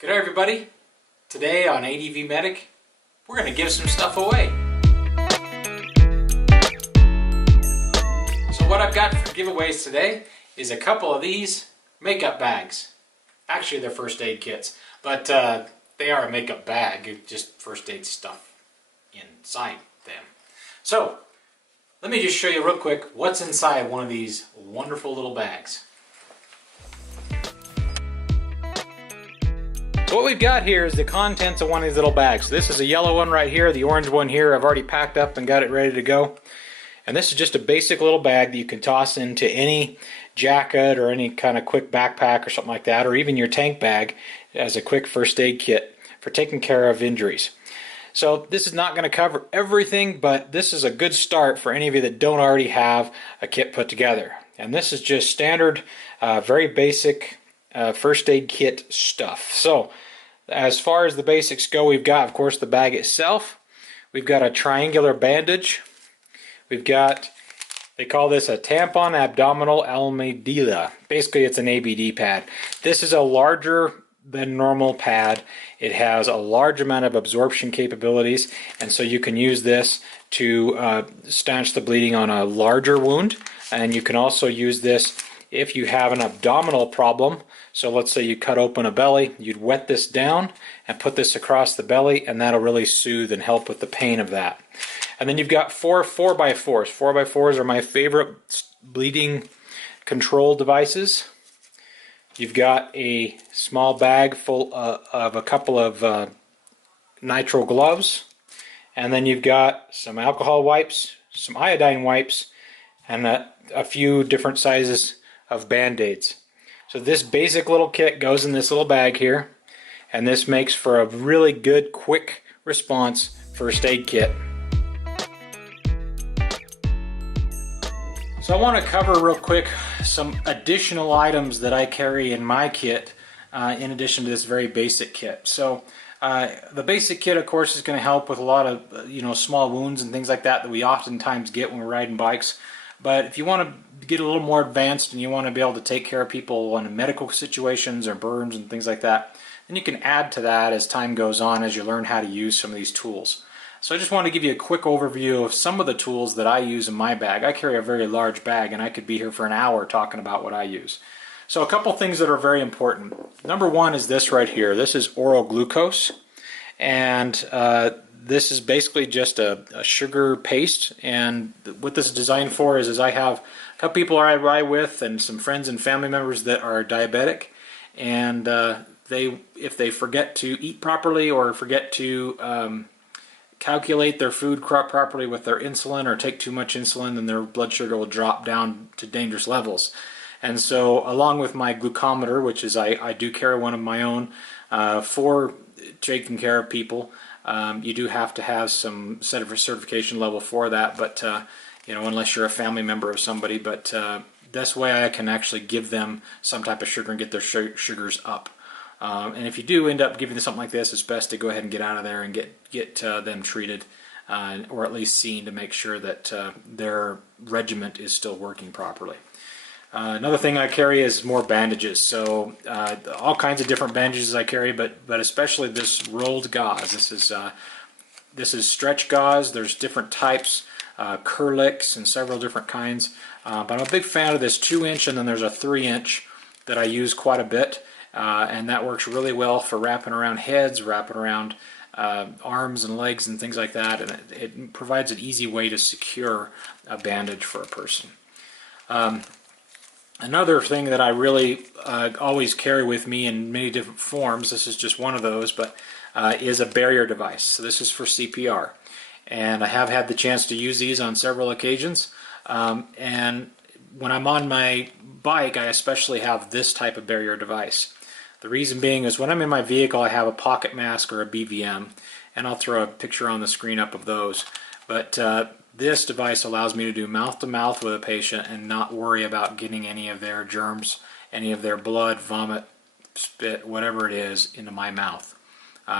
Good day, everybody. Today on ADVMedic, we're going to give some stuff away. So what I've got for giveaways today is a couple of these makeup bags. Actually, they're first aid kits, but they are a makeup bag, just first aid stuff inside them. So let me just show you real quick what's inside one of these wonderful little bags. So what we've got here is the contents of one of these little bags. So this is a yellow one right here, the orange one here I've already packed up and got it ready to go. And this is just a basic little bag that you can toss into any jacket or any kind of quick backpack or something like that, or even your tank bag as a quick first aid kit for taking care of injuries. So this is not going to cover everything, but this is a good start for any of you that don't already have a kit put together. And this is just standard, very basic first aid kit stuff. So as far as the basics go, we've got, of course, the bag itself. We've got a triangular bandage. We've got, they call this a tampon abdominal almedilla. Basically, it's an ABD pad. This is a larger than normal pad. It has a large amount of absorption capabilities, and so you can use this to stanch the bleeding on a larger wound. And you can also use this if you have an abdominal problem. So let's say you cut open a belly, you'd wet this down and put this across the belly, and that'll really soothe and help with the pain of that. And then you've got four 4x4s. 4x4s are my favorite bleeding control devices. You've got a small bag full of a couple of nitrile gloves, and then you've got some alcohol wipes, some iodine wipes, and a few different sizes of band-aids. So this basic little kit goes in this little bag here, and this makes for a really good quick response first aid kit. So I want to cover real quick some additional items that I carry in my kit in addition to this very basic kit. So the basic kit, of course, is going to help with a lot of small wounds and things like that we oftentimes get when we're riding bikes. But if you want to get a little more advanced and you want to be able to take care of people in medical situations or burns and things like that, then you can add to that as time goes on as you learn how to use some of these tools. So I just want to give you a quick overview of some of the tools that I use in my bag. I carry a very large bag, and I could be here for an hour talking about what I use. So a couple things that are very important. Number one is this right here. This is oral glucose, and this is basically just a sugar paste. And what this is designed for is I have a couple people I ride with and some friends and family members that are diabetic, and if they forget to eat properly or forget to calculate their food properly with their insulin or take too much insulin, then their blood sugar will drop down to dangerous levels. And so along with my glucometer, which is I do carry one of my own for taking care of people, you do have to have some set of certification level for that, but unless you're a family member of somebody, but this way I can actually give them some type of sugar and get their sugars up. And if you do end up giving them something like this, it's best to go ahead and get out of there and get them treated, or at least seen to make sure that their regiment is still working properly. Another thing I carry is more bandages. So all kinds of different bandages I carry, but especially this rolled gauze. This is stretch gauze. There's different types, Kerlix and several different kinds. But I'm a big fan of this 2-inch, and then there's a 3-inch that I use quite a bit. And that works really well for wrapping around heads, wrapping around arms and legs and things like that, and it provides an easy way to secure a bandage for a person. Another thing that I really always carry with me in many different forms, this is just one of those, but is a barrier device. So this is for CPR, and I have had the chance to use these on several occasions, and when I'm on my bike, I especially have this type of barrier device. The reason being is when I'm in my vehicle, I have a pocket mask or a BVM, and I'll throw a picture on the screen up of those. But this device allows me to do mouth-to-mouth with a patient and not worry about getting any of their germs, any of their blood, vomit, spit, whatever it is, into my mouth,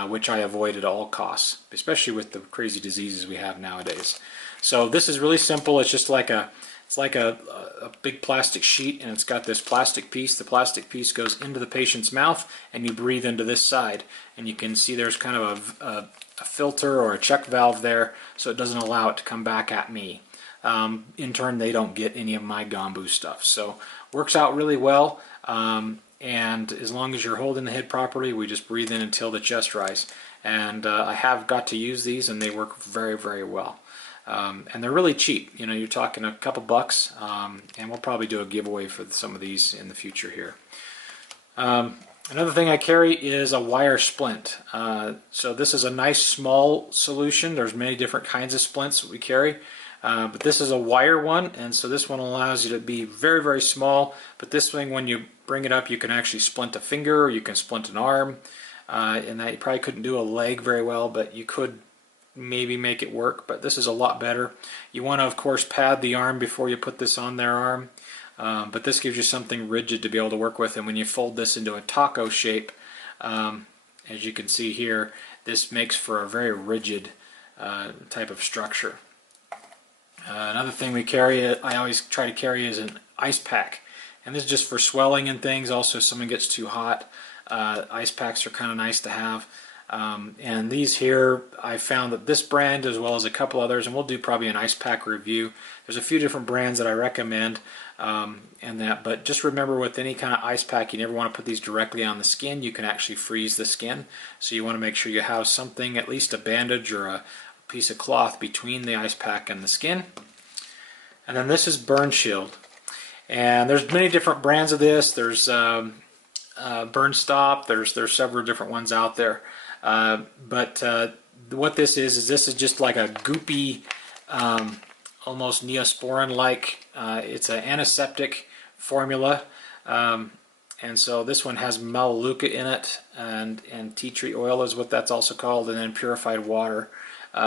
which I avoid at all costs, especially with the crazy diseases we have nowadays. So this is really simple. It's just like a It's like a big plastic sheet, and it's got this plastic piece. The plastic piece goes into the patient's mouth, and you breathe into this side. And you can see there's kind of a filter or a check valve there, so it doesn't allow it to come back at me. In turn, they don't get any of my gombu stuff. So works out really well. And as long as you're holding the head properly, we just breathe in until the chest rise. And I have got to use these, and they work very, very well. And they're really cheap. You know, you're talking a couple bucks, and we'll probably do a giveaway for some of these in the future here. Another thing I carry is a wire splint. So this is a nice small solution. There's many different kinds of splints that we carry. But this is a wire one, and so this one allows you to be very, very small. But this thing, when you bring it up, you can actually splint a finger, or you can splint an arm. And that you probably couldn't do a leg very well, but you could maybe make it work. But this is a lot better. You want to, of course, pad the arm before you put this on their arm. But this gives you something rigid to be able to work with. And when you fold this into a taco shape, as you can see here, this makes for a very rigid type of structure. Another thing we carry, I always try to carry, is an ice pack. And this is just for swelling and things. Also, if someone gets too hot, ice packs are kind of nice to have. And these here, I found that this brand, as well as a couple others, and we'll do probably an ice pack review. There's a few different brands that I recommend, but just remember, with any kind of ice pack, you never want to put these directly on the skin. You can actually freeze the skin, so you want to make sure you have something, at least a bandage or a piece of cloth between the ice pack and the skin. And then this is Burn Shield, and there's many different brands of this. There's Burn Stop. There's several different ones out there. What this is this is just like a goopy, almost Neosporin-like. It's an antiseptic formula, and so this one has melaleuca in it, and tea tree oil is what that's also called, and then purified water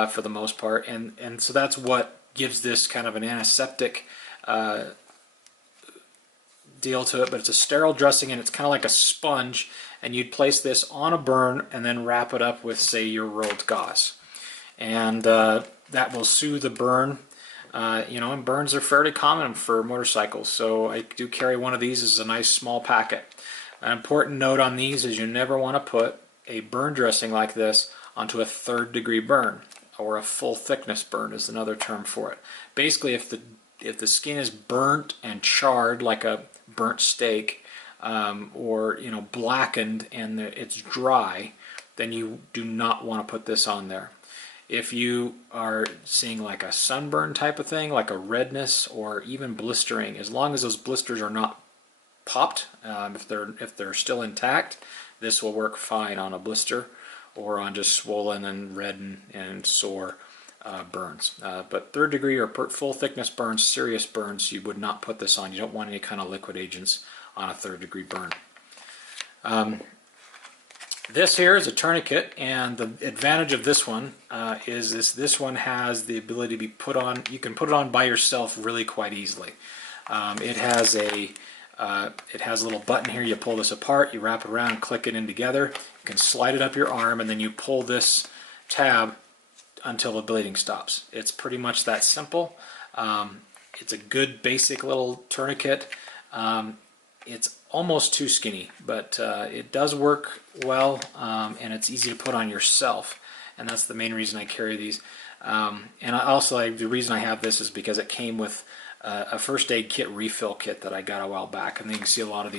for the most part. And so that's what gives this kind of an antiseptic deal to it, but it's a sterile dressing, and it's kind of like a sponge, and you'd place this on a burn and then wrap it up with, say, your rolled gauze, and that will soothe the burn. And burns are fairly common for motorcycles, so I do carry one of these as a nice small packet. An important note on these is you never want to put a burn dressing like this onto a 3rd degree burn, or a full thickness burn is another term for it. Basically, if the skin is burnt and charred like a burnt steak, or blackened and it's dry, then you do not want to put this on there. If you are seeing like a sunburn type of thing, like a redness or even blistering, as long as those blisters are not popped, if they're still intact, this will work fine on a blister or on just swollen and red and sore burns. But 3rd degree or full thickness burns, serious burns, you would not put this on. You don't want any kind of liquid agents on a 3rd degree burn. This here is a tourniquet, and the advantage of this one is this one has the ability to be put on. You can put it on by yourself really quite easily. It has a little button here. You pull this apart, you wrap it around, click it in together. You can slide it up your arm, and then you pull this tab until the bleeding stops. It's pretty much that simple. It's a good basic little tourniquet. It's almost too skinny, but it does work well, and it's easy to put on yourself, and that's the main reason I carry these. The reason I have this is because it came with a first aid kit refill kit that I got a while back, and then you can see a lot of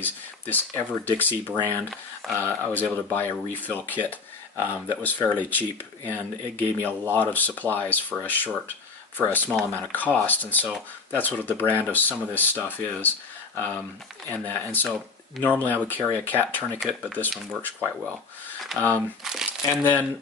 this Ever Dixie brand. I was able to buy a refill kit that was fairly cheap, and it gave me a lot of supplies for a small amount of cost, and so that's what the brand of some of this stuff is. And so normally I would carry a cat tourniquet, but this one works quite well. And then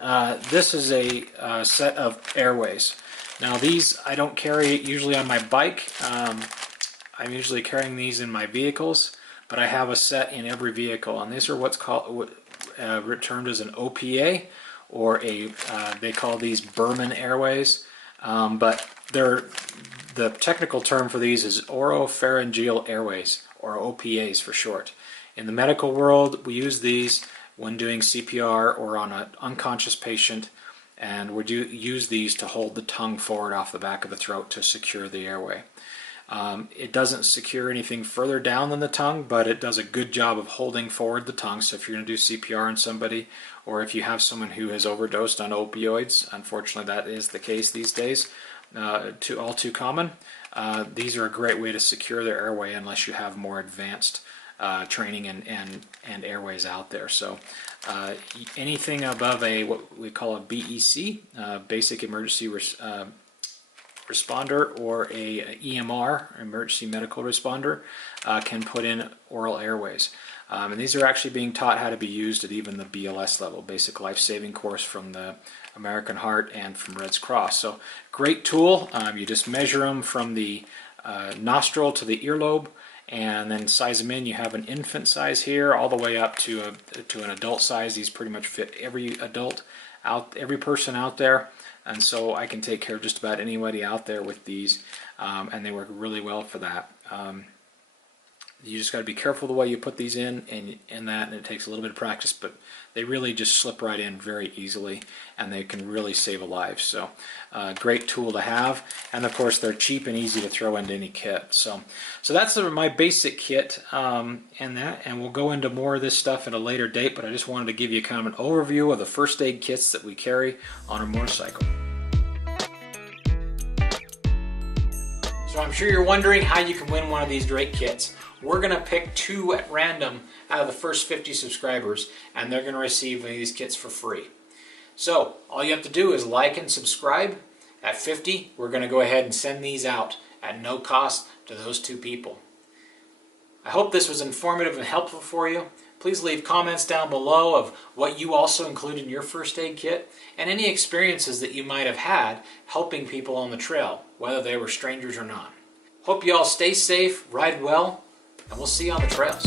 this is a set of airways. Now these I don't carry usually on my bike. I'm usually carrying these in my vehicles, but I have a set in every vehicle, and these are what's called termed as an OPA, or they call these Berman airways, but the technical term for these is oropharyngeal airways, or OPAs for short. In the medical world, we use these when doing CPR or on an unconscious patient, and we use these to hold the tongue forward off the back of the throat to secure the airway. It doesn't secure anything further down than the tongue, but it does a good job of holding forward the tongue. So if you're going to do CPR on somebody, or if you have someone who has overdosed on opioids, unfortunately that is the case these days, all too common, these are a great way to secure their airway unless you have more advanced training and airways out there. So anything above what we call a BEC, basic emergency responder, or a EMR, emergency medical responder, can put in oral airways. And these are actually being taught how to be used at even the BLS level, basic life-saving course from the American Heart and from Red Cross. So great tool. You just measure them from the nostril to the earlobe, and then size them in. You have an infant size here all the way up to an adult size. These pretty much fit every person out there, and so I can take care of just about anybody out there with these, and they work really well for that. You just got to be careful the way you put these in, and it takes a little bit of practice, but they really just slip right in very easily, and they can really save a life. So great tool to have, and of course they're cheap and easy to throw into any kit. So that's my basic kit, and we'll go into more of this stuff at a later date, but I just wanted to give you kind of an overview of the first aid kits that we carry on a motorcycle. So I'm sure you're wondering how you can win one of these great kits. We're going to pick 2 at random out of the first 50 subscribers, and they're going to receive one of these kits for free. So all you have to do is like and subscribe. At 50, we're going to go ahead and send these out at no cost to those 2 people. I hope this was informative and helpful for you. Please leave comments down below of what you also include in your first aid kit, and any experiences that you might have had helping people on the trail, whether they were strangers or not. Hope you all stay safe, ride well, and we'll see you on the trails.